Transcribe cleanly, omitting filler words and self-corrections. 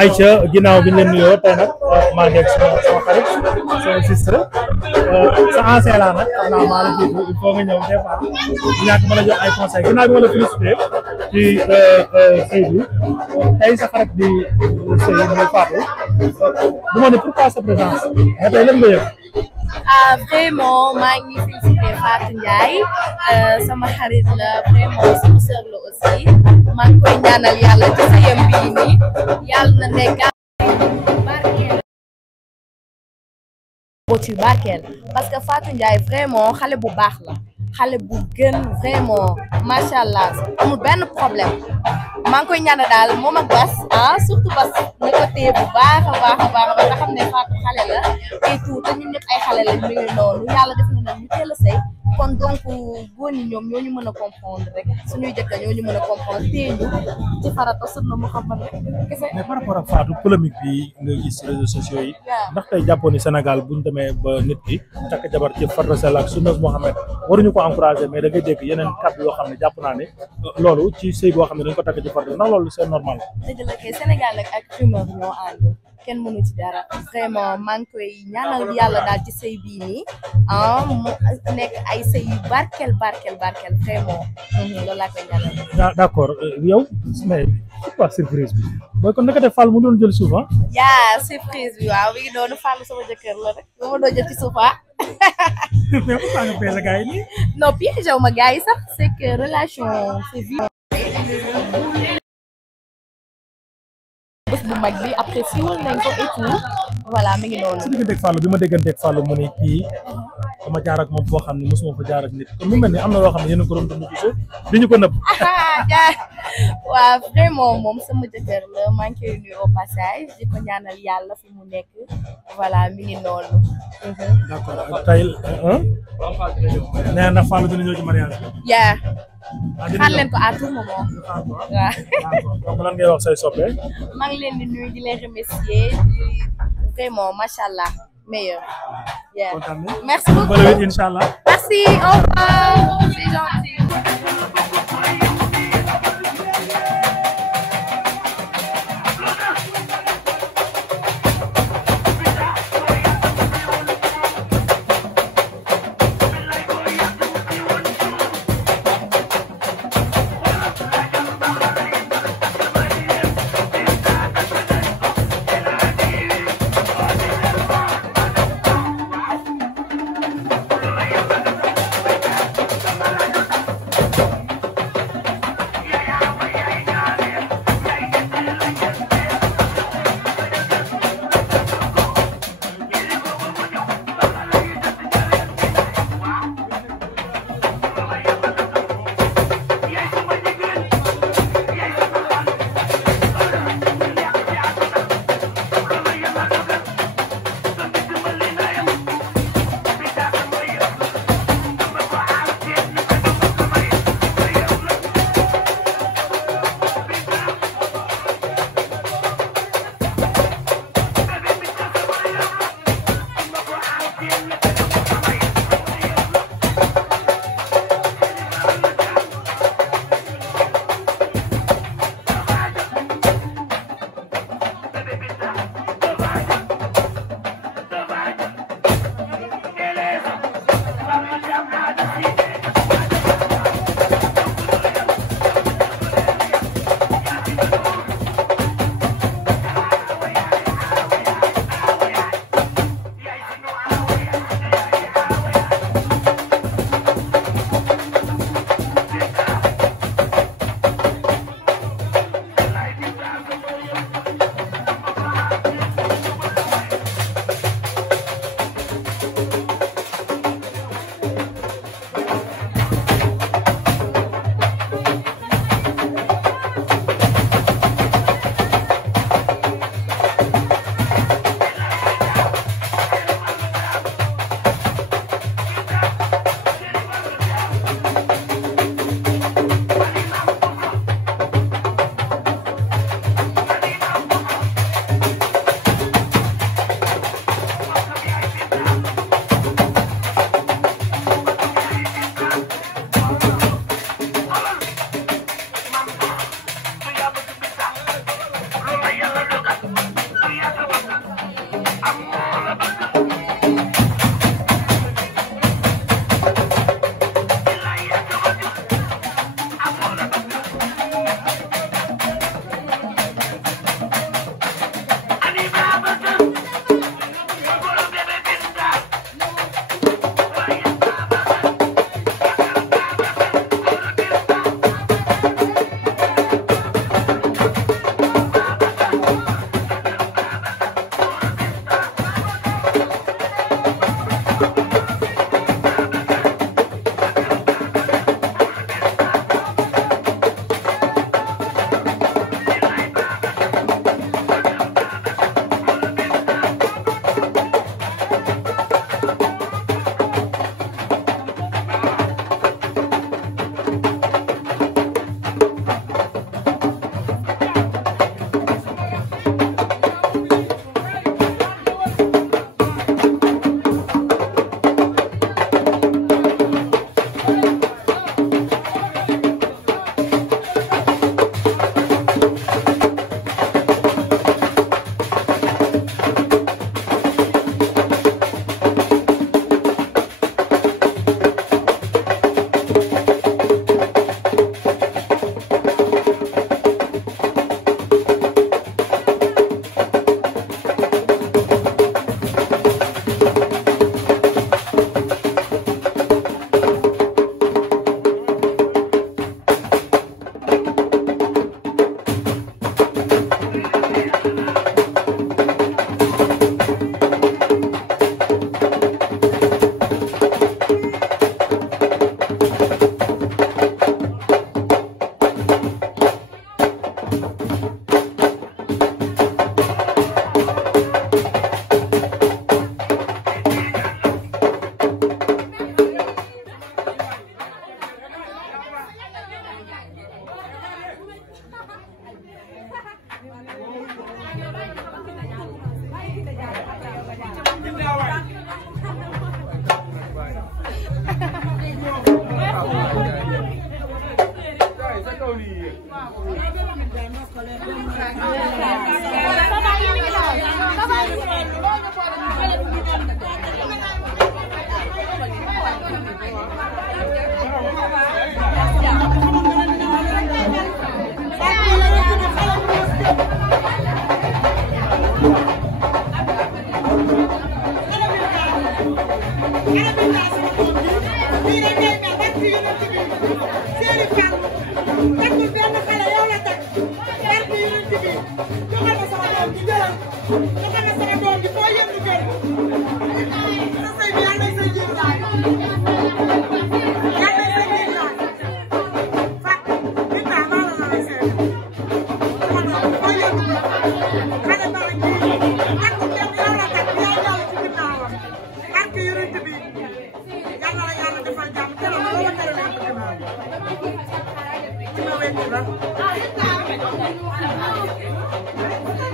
Aïcha ginnaaw bi ñu leen nuyoo tey nag maa ngi sama xarit sama sister sa ancien laa nag xam naa maa la jiitu il faut nga ñëw des fois ñàkk ma la jox ay conseils ginnaaw bi ma la félicité ci sëy bi tey sa xarit di sëy mooy Fatou du ma ne pourquoi sa présence mais tey lan nga yëg. Vraiment maa ngi félicité Fatou Ndiaye sama xarit la vraiment sama sœur la aussi maa ngi koy ñaanal yàlla ci sëyam bii nii yàlla na nekk barkeel ci barkeel parce que Fatou Ndiaye vraiment xale bu baax la xale bu gën vraiment macha allah amul benn problème maa ngi koy ñaanal daal moom ak Bas surtout Bas na ko téye bu baax a baax a baax ba nga xam ne Fatou xale la et tout te ñun ñëpp ay xale lañ mi ngi noonu yàlla def na nag ñu teel a sëy kon donc góor ñi ñoom ñoo ñu mën a comprendre rek suñuy jëkkër ñoo ñu mën a comprendre téye ñu ci farata sunna Muhammad rek kese. Mais par rapport ak Fatou polémique bi nga gis réseaux sociaux yi. ndax tey jàppoon ni Sénégal bu ñu demee ba nit ki takk jabar ci farata ak sunna Muhammad waruñu ko encouragé mais da ngay dégg yeneen kàddu yoo xam ne jàpp naa ne loolu ci sëy boo xam ne dañ ko takk ci farata ndax loolu c'est normal. dëgg la kay Sénégal ak humeur ñoo ànd. kenn mënu ci dara vraiment maa ngi koy ñaanal yàlla daal ci sëy bii nii mu nekk ay sëy yu barkel vraiment loolu laa koy ñaanal. D'accord yow mais pourquoi surprise bi booy kon naka def Fall mu doon jël suuf yaa surprise bi waaw mi ngi doon Fall sama jëkkër la rek ba ma doon jël ci suuf mais pourquoi nga piégé gars yi nii. Non piégé wu ma gars yi sax c'est que relation c'est vie. bés bu mag bi après siiwal nañ ko et tout voilà mi ngi noonu. su digganteeg Fallou bi ma dégganteeg Fallou mu ne kii dama jaar ak moom foo xam ne mosuma fa jaar ak nit kon mu mel ni am na loo xam ne yéen a ko doon dund ci suuf di ñu ko nëbb. jaar waaw vraiment moom sama jëkkër la maa ngi koy nuyu au passage di ko ñaanal yàlla fi mu nekk voilà mi ngi noonu. D'accord tey nee na Fallou dina ñëw ci mariage bi. yaa xaar leen ko à tout moment. waaw donc lan ngay wax say soppe. maa ngi leen di nuyu di leen remercier vraiment macha allah meilleur. merci beaucoup inchallah. merci au revoir c'est gentil. Thank you.